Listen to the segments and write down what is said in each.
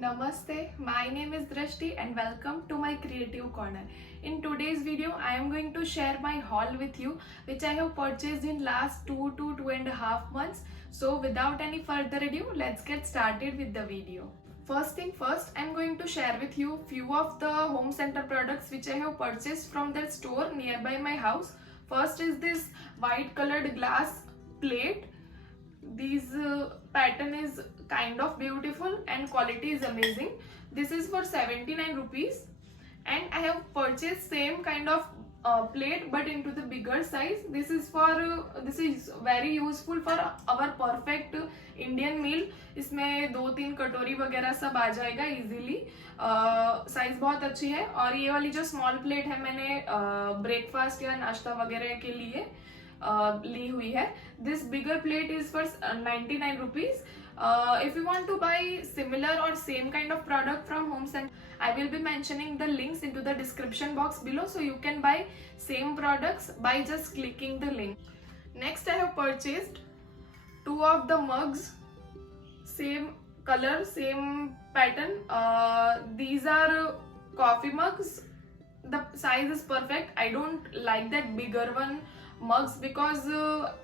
Namaste, my name is Drashti and welcome to my creative corner. In today's video, I am going to share my haul with you which I have purchased in last 2 to 2.5 months. So without any further ado, let's get started with the video. First thing first, I am going to share with you few of the home center products which I have purchased from their store nearby my house. First is this white colored glass plate. This pattern is kind of beautiful and quality is amazing. This is for 79 rupees and I have purchased same kind of plate but into the bigger size. This is very useful for our perfect Indian meal. इसमें 2-3 कटोरी वगैरह सब आ जाएगा easily. Size बहुत अच्छी है और ये वाली जो स्मॉल प्लेट है मैंने ब्रेकफास्ट या नाश्ता वगैरह के लिए ली हुई है. This bigger plate is for 99 rupees. If you want to buy similar or same kind of product from home center, I will be mentioning the links into the description box below, so you can buy same products by just clicking the link. Next, I have purchased 2 of the mugs, same color, same pattern. These are coffee mugs. The size is perfect. I don't like that bigger one mugs because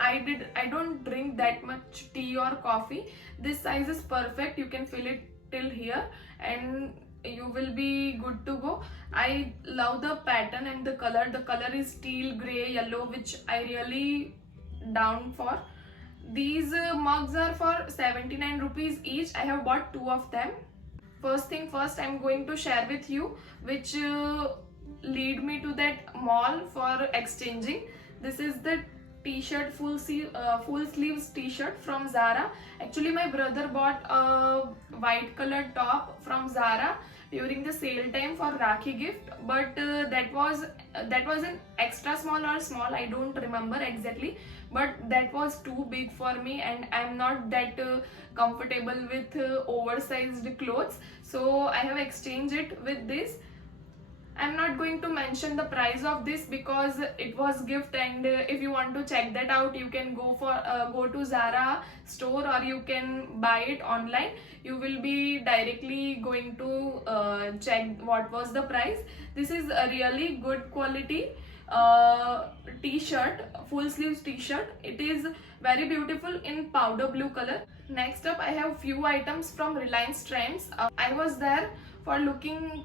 I don't drink that much tea or coffee. This size is perfect. You can fill it till here and you will be good to go. I love the pattern and the color. The color is teal, gray, yellow, which I really down for. These mugs are for 79 rupees each. I have bought 2 of them. First thing first, I'm going to share with you which lead me to that mall for exchanging. This is the t-shirt, full sleeves t-shirt from Zara. Actually my brother bought a white colored top from Zara during the sale time for Rakhi gift, but that was an extra small or small, I don't remember exactly, but that was too big for me and I'm not that comfortable with oversized clothes, so I have exchanged it with this. I'm not going to mention the price of this because it was gift, and if you want to check that out, you can go to Zara store or you can buy it online. You will be directly going to check what was the price. This is a really good quality t-shirt, full sleeves t-shirt. It is very beautiful in powder blue color. Next up, I have few items from Reliance Trends. I was there for looking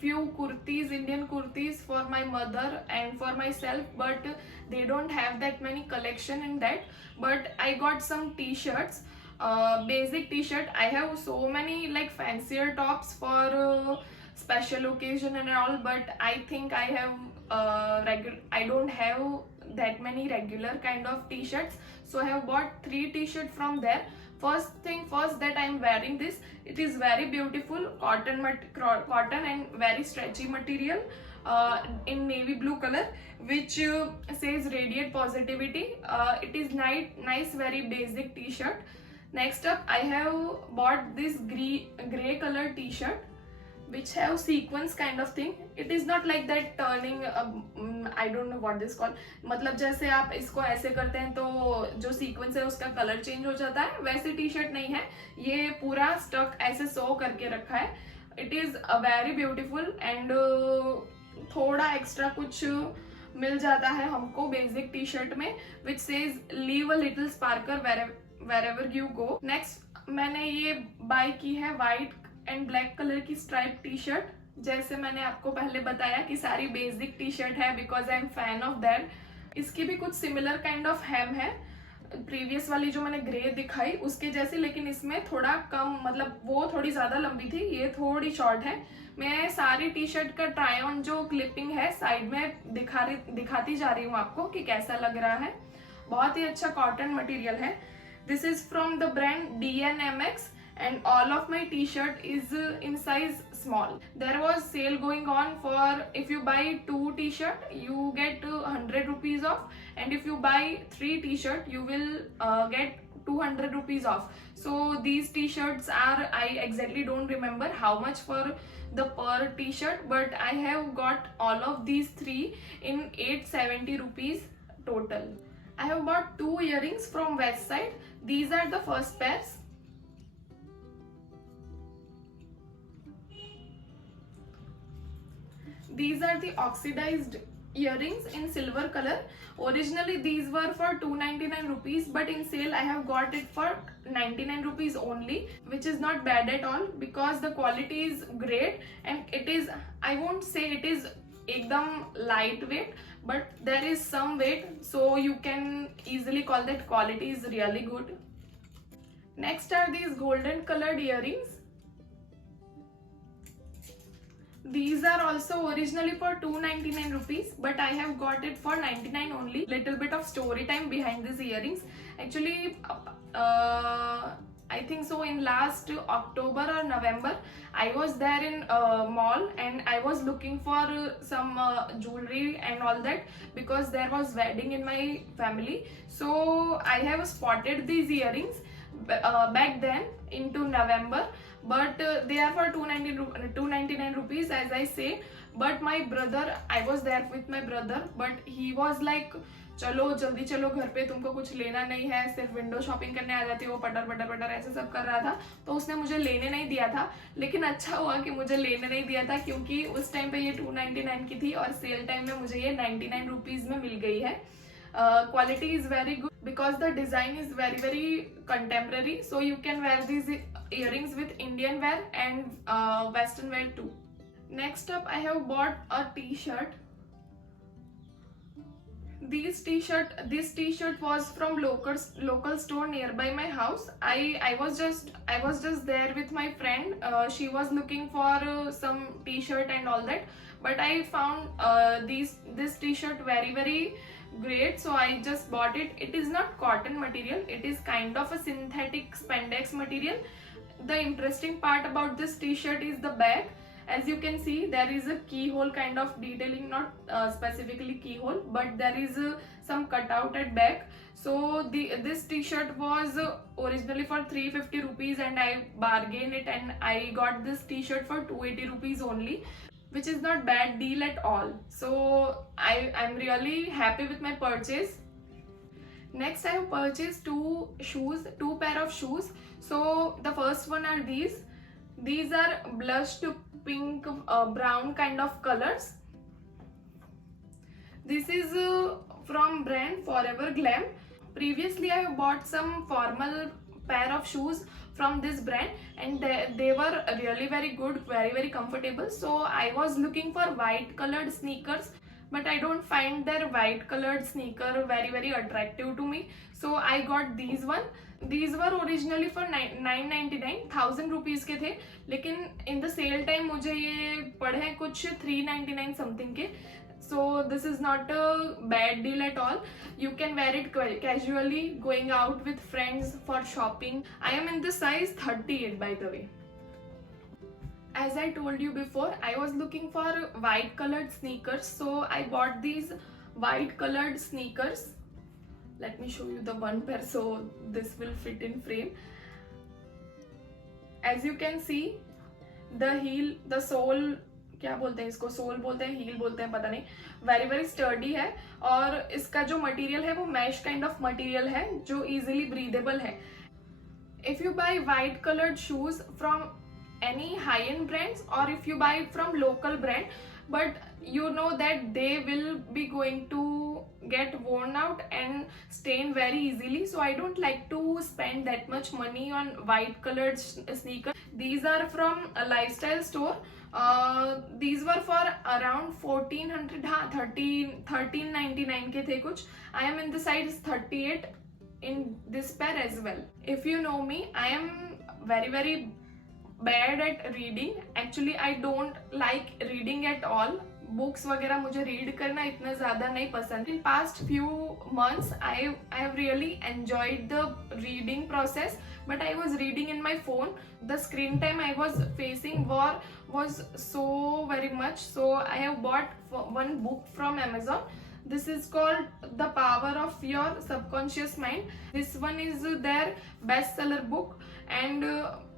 few kurtis, Indian kurtis for my mother and for myself, but they don't have that many collection in that. But I got some t-shirts, basic t-shirt. I have so many like fancier tops for special occasion and all, but I think I have I don't have that many regular kind of t-shirts, so I have bought 3 t-shirts from there. First thing first, that I am wearing this. It is very beautiful cotton and very stretchy material in navy blue color, which says radiate positivity. It is nice, very basic t-shirt. Next up, I have bought this gray color t-shirt which have sequence kind of thing. It is not like that turning, I don't know what this called, मतलब जैसे आप इसको ऐसे करते हैं तो जो sequence है उसका कलर चेंज हो जाता है, वैसे टी शर्ट नहीं है, ये पूरा स्टक ऐसे सो करके रखा है. It is very beautiful and थोड़ा एक्स्ट्रा कुछ मिल जाता है हमको बेसिक टी शर्ट में, which says leave a little sparkle wherever you go. Next मैंने ये बाय की है वाइट एंड ब्लैक कलर की स्ट्राइप टी शर्ट. जैसे मैंने आपको पहले बताया कि सारी बेसिक टी शर्ट है because I am fan of that. इसकी भी कुछ सिमिलर काइंड ऑफ हेम है, प्रीवियस वाली जो मैंने ग्रे दिखाई उसके जैसे, लेकिन इसमें थोड़ा कम, मतलब वो थोड़ी ज्यादा लंबी थी, ये थोड़ी शॉर्ट है. मैं सारी टी शर्ट का ट्राई ऑन जो क्लिपिंग है साइड में दिखाती जा रही हूँ आपको कि कैसा लग रहा है. बहुत ही अच्छा कॉटन मटेरियल है. This is from the brand DNMX and all of my t-shirt is in size small. There was sale going on for if you buy 2 t-shirt you get 100 rupees off, and if you buy 3 t-shirt you will get 200 rupees off. So these t-shirts are, I exactly don't remember how much for the per t-shirt, but I have got all of these 3 in 870 rupees total. I have bought 2 earrings from Westside. These are the first pairs. These are the oxidized earrings in silver color. Originally these were for 299 rupees, but in sale I have got it for 99 rupees only, which is not bad at all because the quality is great and it is, I won't say it is ekdam lightweight, but there is some weight, so you can easily call that quality is really good. Next are these golden colored earrings. These are also originally for 299 rupees, but I have got it for 99 only. Little bit of story time behind these earrings. Actually, I think so in last October or November, I was there in mall and I was looking for some jewelry and all that because there was wedding in my family. So I have spotted these earrings back then into November, but they are for 299 rupees as I say. But my brother, I was there with my brother, but he was like, चलो जल्दी चलो घर पे, तुमको कुछ लेना नहीं है, सिर्फ विंडो शॉपिंग करने आ जाती हो, पटर पटर पटर ऐसे सब कर रहा था, तो उसने मुझे लेने नहीं दिया था. लेकिन अच्छा हुआ कि मुझे लेने नहीं दिया था क्योंकि उस टाइम पे ये 299 की थी और सेल टाइम में मुझे ये 99 रुपीज में मिल गई है. Quality is very good because the design is very contemporary, so you can wear these earrings with Indian wear and Western wear too. Next up, I have bought a t-shirt. This t-shirt was from local store nearby my house. I was just there with my friend. She was looking for some t-shirt and all that, but I found this t-shirt very great, so I just bought it. It is not cotton material, it is kind of a synthetic spandex material. The interesting part about this t-shirt is the back. As you can see, there is a keyhole kind of detailing, not specifically keyhole, but there is some cutout at back. So this t-shirt was originally for 350 rupees and I bargained it and I got this t-shirt for 280 rupees only, which is not bad deal at all. So I'm really happy with my purchase. Next, I have purchased two pair of shoes. So the first one are these. These are blushed pink brown kind of colors. This is from brand Forever Glam. Previously I have bought some formal pair of shoes from this brand and they were really very good, very comfortable. So I was looking for white colored sneakers, but I don't find their white colored sneaker very attractive to me. So I got these one. These were originally for 999, 1000 rupees के थे, लेकिन in the sale time मुझे ये पड़े कुछ 399 something के. So this is not a bad deal at all. You can wear it casually going out with friends for shopping. I am in the size 38 by the way. As I told you before, I was looking for white colored sneakers, so I bought these white colored sneakers. Let me show you the one pair so this will fit in frame. As you can see, the heel, the sole, क्या बोलते हैं इसको, soul बोलते हैं, heal बोलते हैं, पता नहीं, वेरी स्टर्डी है और इसका जो मटेरियल है वो मैश काइंड ऑफ मटेरियल है जो इजीली ब्रीदेबल है. If you buy white colored shoes from any high-end brands or if you buy from local brand, but you know that they will be going to get worn out and stain very easily, so I don't like to spend that much money on white colored sneakers. These are from a lifestyle store. These were for around 1400, हाँ 1399 के थे कुछ. I am in the size 38 in this pair as well. If you know me, I am very bad at reading. Actually I don't like reading at all. Books वगैरह मुझे read करना इतना ज़्यादा नहीं पसंद. In past few months I have really enjoyed the reading process, but I was reading in my phone. The screen time I was facing was so very much, so I have bought one book from Amazon. This is called The Power of Your Subconscious Mind. This one is their bestseller book, and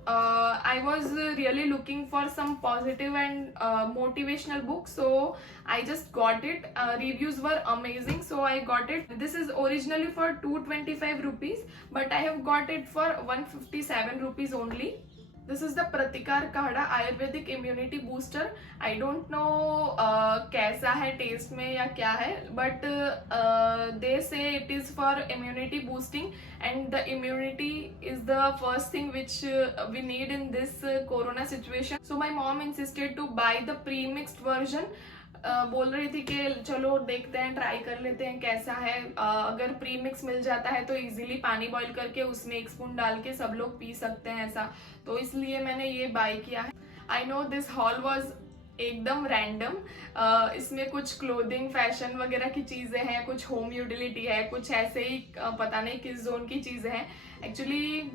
I was really looking for some positive and motivational book, so I just got it. Reviews were amazing, so I got it. This is originally for 225 rupees, but I have got it for 157 rupees only. This is the Pratikar Kahda Ayurvedic Immunity Booster. I don't know कैसा है test में या क्या है, but they say it is for immunity boosting, and the immunity is the first thing which we need in this corona situation. So my mom insisted to buy the pre-mixed version. बोल रही थी कि चलो देखते हैं, try कर लेते हैं कैसा है. अगर प्री मिक्स मिल जाता है तो इजीली पानी बॉईल करके उसमें 1 स्पून डाल के सब लोग पी सकते हैं ऐसा, तो इसलिए मैंने ये बाय किया है. I know this hall was एकदम रैंडम. इसमें कुछ क्लोथिंग फैशन वगैरह की चीज़ें हैं, कुछ होम यूटिलिटी है, कुछ ऐसे ही पता नहीं किस जोन की चीज़ें हैं. Actually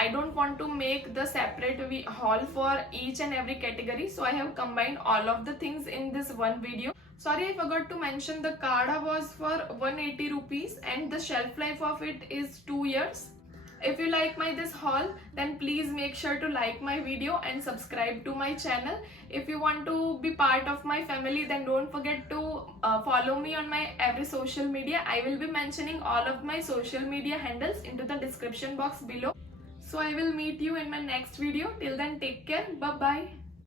I don't want to make the separate haul for each and every category, so I have combined all of the things in this one video. Sorry, I forgot to mention the Kahda was for 180 rupees and the shelf life of it is 2 years. If you like this haul, then please make sure to like my video and subscribe to my channel. If you want to be part of my family, then don't forget to follow me on my every social media. I will be mentioning all of my social media handles into the description box below. So I will meet you in my next video. Till then, take care. Bye bye.